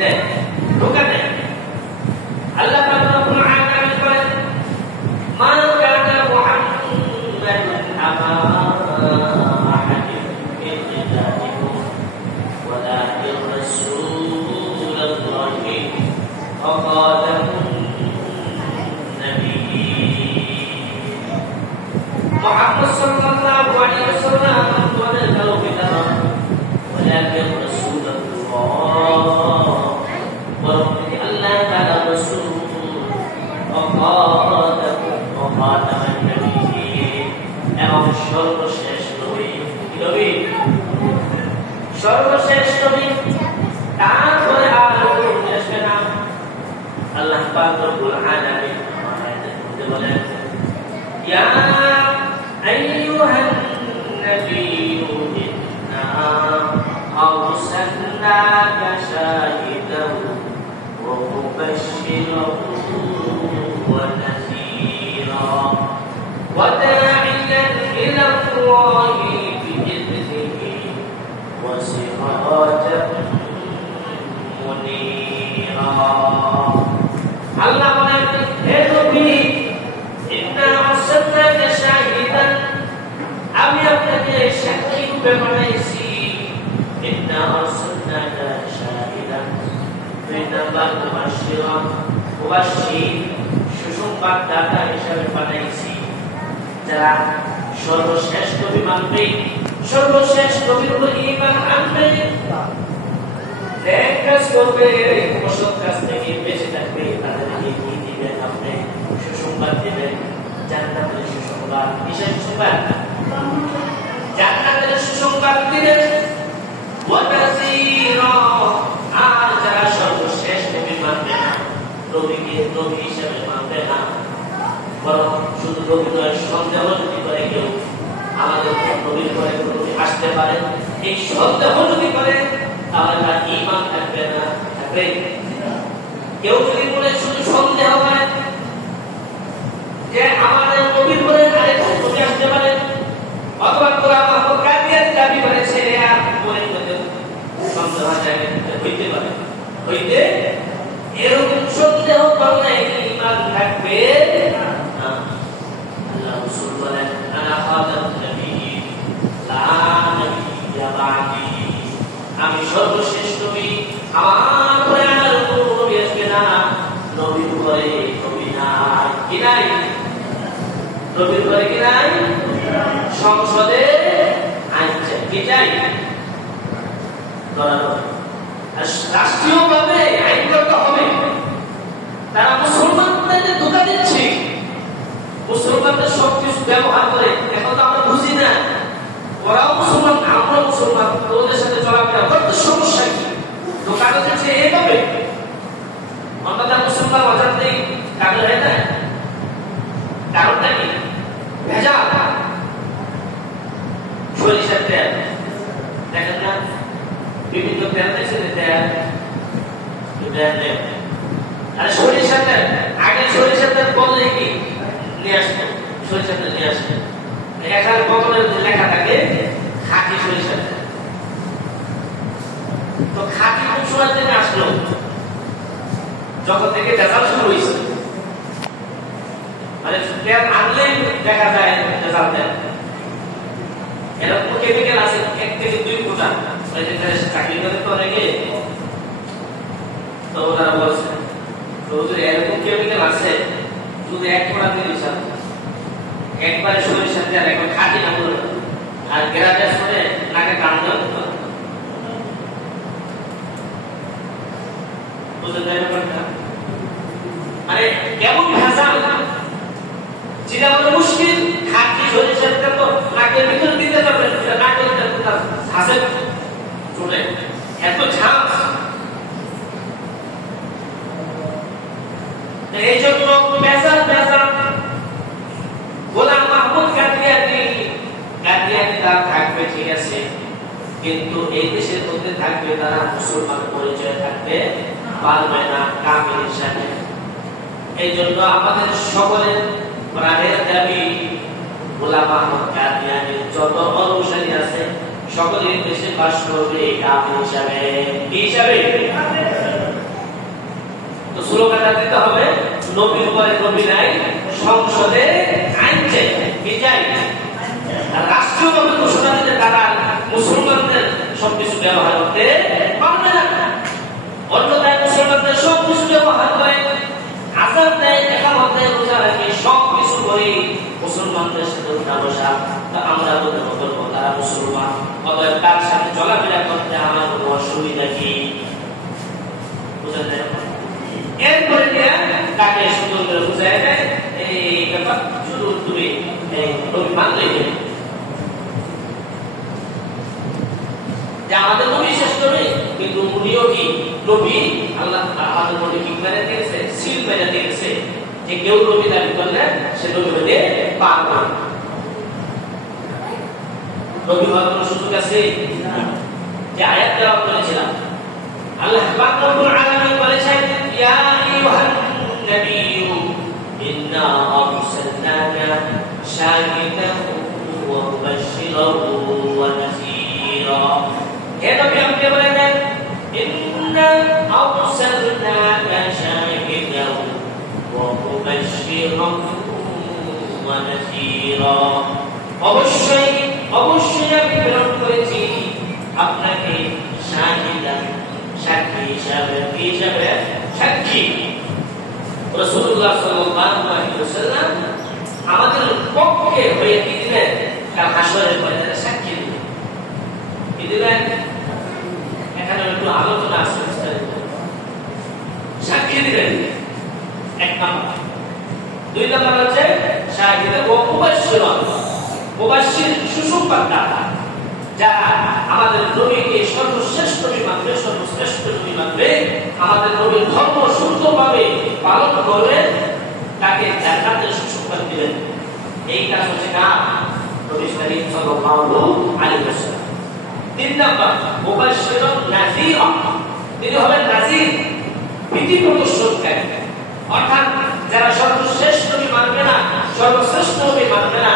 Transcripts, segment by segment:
দেয়, ধোঁকা দেয়। আল্লাহ পাক রব্বুল আলামিন বলেন, মা কানা মুহাম্মাদুন আবা আহাদিন মিন রিজালিকুম ওয়ালাকিন রাসূলুল্লাহি ওয়া খাতামুন নাবিয়্যিন। মুহাম্মদ সাল্লাল্লাহু আলাইহি ওয়াসাল্লাম বলেন, ওয়ালাকিন রাসূলুল্লাহ, বরং তিনি আল্লাহ তাআলা রাসূল, ওয়া খাতামুন নাবিয়্যিন, এবং সর্বশেষ নবী। কি নবী? সর্বশেষ নবী। তারপরে আর নবী আসবে না। আল্লাহ পাক রব্বুল আলামিন বলেন, ইয়া আইয়ুহান নাবিয়্যু ইন্না আরসালনাকা শাহিদান ওয়া মুবাশশিরান ওয়া নাযীরা ওয়া দা'iyan ইলা আল্লাহি বিইذনিহি ওয়া সিরাজান মুনীরা। আল্লাহ বলেন, হে নবী, ইন্না আরসালনাকা শাহিদান, আমি আপনাকে সাক্ষী রূপে বানাইছি। ইন্না আরসালনাকা শাহিদান, বিনাবাল মুবাশশিরান, মুবাশশির, সুসংবাদদাতা হিসেবে বানাইছি। যারা সর্বশেষ নবী মানবে, সর্বশেষ নবীর উপর ঈমান আনবে, এক কাজ করবে, অসৎ কাজ থেকে বেঁচে থাকবে, তাদেরকে কি দিবেন? আপনি সুসংবাদ দিবেন, জান্নাতের সুসংবাদ। কিসের সুসংবাদ? জান্নাতের সুসংবাদ দিবেন। ওয়া নাযীরা, আর যারা সর্বশেষ নবী মানবে না, নবীকে নবী হিসেবে মানবে না, বরং শুধু নবী নয়, সন্দেহ যদি করে কেউ আমাদের নবীর পরে নবী আসতে পারে, এই সন্দেহ যদি করে, তাহলে তার ঈমান থাকবে না। থাকবে? কেউ যদি বলে, শুধু সন্দেহ করে যে আমাদের নবীর পরে আরেক নবী আসতে পারে, অথবা কোরআন মাহফুজ কাদিয়াত দাবি করেছে, আর বলে সন্দেহ হইতে পারে, হইতে এরকম সন্দেহ করলে ঈমান থাকবে না। আল্লাহ রাসূল বলেন, আনা খাতামুন নাবিয়্যিন লা নাবিয়্যা বা'দি, আমি সর্বশেষ নবী, আমার পরে আর কোনো নবী আসবে না। নবীর পরে নবী নাই। কি নাই? নবীর পরে কি নাই? সংসদে আইন চাই। কি চাই? রাষ্ট্রীয়ভাবে আইন করতে হবে। তারা মুসলমানদেরকে ধোঁকা দিচ্ছে, মুসলমানদের সবকিছু ব্যবহার করে। এখন তো আমরা বুঝি না, ওরাও মুসলমান, আমরা মুসলমান, ওদের সাথে চলাফেরা করতে সমস্যা কি? দোকানে যাচ্ছে এভাবে, আমরা মুসলমান অজান্তেই কাজে হয় না। কারণটা কি? ভেজাল। সরিষার তেল দেখেন না, বিভিন্ন তেল দেখছে, তেল আর সরিষার তেল। আগে সরিষার তেল বললে কি নিয়ে আসতো, সরিষার তেল নিয়ে আসতো, এখানে বোতলে লেখা থাকে খাঁটি সরিষার তেল। তো খাঁটি কোন সময় থেকে আসলো? যখন থেকে ভেজাল শুরু হয়েছে। মানে তেল আনলেই দেখা যায় ভেজাল তেল। এরকম কেমিক্যাল আছে 1 থেকে 2 ফোঁটা। চাকরি করে তো অনেকে, তো ওরা বলছে এরকম কেমিক্যাল আছে, শুধু 1 ফোঁটা দিয়ে দিচ্ছেন, একবারে সরিষার তেল এখন খাঁটি না বলে, আর গ্রামের শুনে নাকে কান দেওয়া হতো। মানে কেমন ভেজাল, যেটা বলে মুশকিল। খাঁটি সরিষার তেল তো নাকের ভিতরে দিতে যাবে, নাকের ঝাঁসে চলে, এত ঝাঁস। এই জন্য ভেজাল ভেজাল। গোলাম মাহমুদ কাদিয়ানী তার থাকবে, ঠিক আছে, কিন্তু এই দেশের মধ্যে থাকবে, তারা মুসলমান পরিচয় থাকবে পারবে না কাফির হিসাবে। এই জন্য আমাদের সকলের প্রাণের দাবি, গোলাম মাহমুদ কাদিয়ানীর যত অনুসারী আছে সকলের দেশে বাস করবে কাফির হিসাবে। কি হিসাবে? নবীর পরে নবী নাই, সংসদে আইন চাই, কি চাই? আর রাষ্ট্রীয়ভাবে ঘোষণা দিলে তারা মুসলমানদের সবকিছু ব্যবহার করতে পারবে না। অন্যথায় মুসলমানদের সবকিছু ব্যবহার করে, আযান দেয়, ইকামত দেয়, রোজা রাখে, সবকিছু করে মুসলমানদের সাথে উঠা বসা। তা আমরা বলতে পারবো তারা মুসলমান, অতএব তার সাথে চলাফেরা করতে আমার কোনো অসুবিধা কি? বুঝলেন? এরপরে তাকে সুন্দর করে বুঝাই দেয়, এই ব্যাপার শুধু তুমি নবী মানলেই হবে, যে আমাদের নবী শেষ নবী, কিন্তু উনিও কি নবী? আল্লাহ আমাদের মধ্যে কি মেরে দিয়েছে, সিল মেরে দিয়েছে যে কেউ নবী দাবি করলে সে নবী হতে পারবে না। নবী হওয়ার কোনো সুযোগ আছে? যে আয়াত দেওয়া করেছিলাম, আল্লাহ পাক রব্বুল আলামিন বলেছেন, ইয়া আইয়ুহান নাবিয়্যু ইন্না আরসালনাকা শাহিদান ওয়া মুবাশশিরান ওয়া নাযীরা। হে নবী, আপনি বলেন, ইন্না আরসালনাকা শাহিদান ওয়া মুবাশশিরান ওয়া নাযীরা। অবশ্যই অবশ্যই আমি প্রেরণ করেছি আপনাকে শাহিদান, সাক্ষী হিসাবে, হিসাবে সাক্ষী। রাসূলুল্লাহ সাল্লাল্লাহু আলাইহি ওয়াসাল্লাম আমাদের পক্ষে হয়ে কি দিলেন? কাল হাসরের ময়দানে সাক্ষী দিলেন। কি দিলেন? এখানে একটু আলোচনা আছে, সাক্ষী দিলেন এক নাম্বার। দুই নাম্বার হচ্ছে শাহিদ ও মুবাশশির, মুবাশশির সুসংবাদদাতা, যারা আমাদের নবীকে সর্বশ্রেষ্ঠ নবী মানবে, সর্বশ্রেষ্ঠ নবী মানবে, আমাদের নবীর ধর্ম সুন্দরভাবে পালন করবে, তাকে জান্নাতের সুসংবাদ দিবেন। এই কাজ হচ্ছে না নবী করিম সাল্লাল্লাহু আলাইহি ওয়াসাল্লাম। তিন নাম্বার মুবাশশিরুন নাযীরা, তিনি হবেন নাযীর, ভীতি প্রদর্শনকারী। অর্থাৎ যারা সর্বশ্রেষ্ঠ নবী মানবে না, সর্বশ্রেষ্ঠ নবী মানবে না,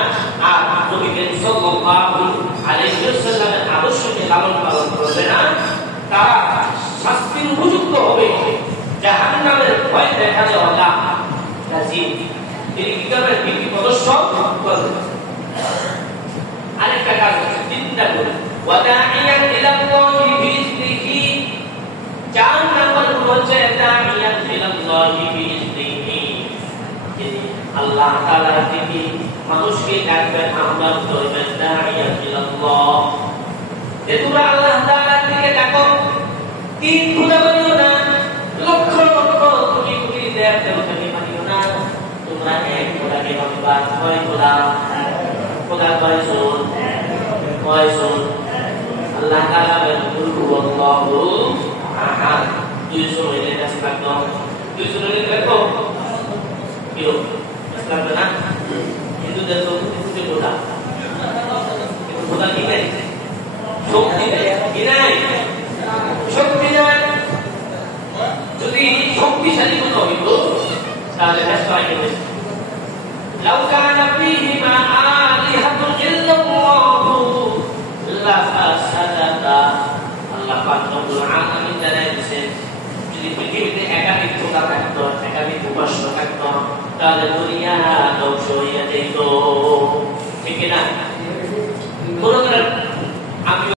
আর নবী করিম সাল্লাল্লাহু আলাইহি ওয়াসাল্লামের আদর্শকে লালন পালন করবে না, তারা শাস্তির উপযুক্ত হবে, জাহান্নামের ভয় দেখালে ওয়ালা নাযীর, তিনি কি করবেন? ভীতি প্রদর্শন করবেন। আরেকটা কাজ হচ্ছে চিন্তা করুন, ওয়াদাইয়ান ইলাল্লাহি বিইজনিহি, চার নাম্বার হচ্ছে দাইয়ান ইলাল্লাহি বিইজনিহি, আল্লাহ তাআলার দিকে মানুষকে ডাকবেন, আহ্বান করবেন, দাইয়ান ইলাল্লাহ, যে তোমরা আল্লাহ তাআলার দিকে ডাকো, তিন খোদা মানিও না, লক্ষ লক্ষ কোটি কোটি দেবতাকে মানিও না, তোমরা এক খোদাকে মানবা। ছয় খোদা, খোদা কয়জন? কয়জন? আল্লাহ তাআলা বলেন, কুল হুয়াল্লাহু আহাদ। দুইজন হইলে কাজ থাকতো, দুইজন হইলে দেখো কেউ কাজ থাকবে না। হিন্দুদের তো খোদা, খোদা কি নেই, শক্তি নেই, কি নাই, শক্তি নাই। যদি শক্তিশালী কোনো হইত তাহলে ব্যস্ত হয়ে গেছে। লাউ কানা ফীহিমা আলিহাতুন ইল্লাল্লাহু লাফাসাদাতা, আল্লাহ পাক রব্বুল আলামিন জানাইছেন, যদি পৃথিবীতে একাধিক খোদা থাকতো, একাধিক উপাস্য থাকতো, তাহলে দুনিয়া ধ্বংস হয়ে যেত। ঠিক না? কোন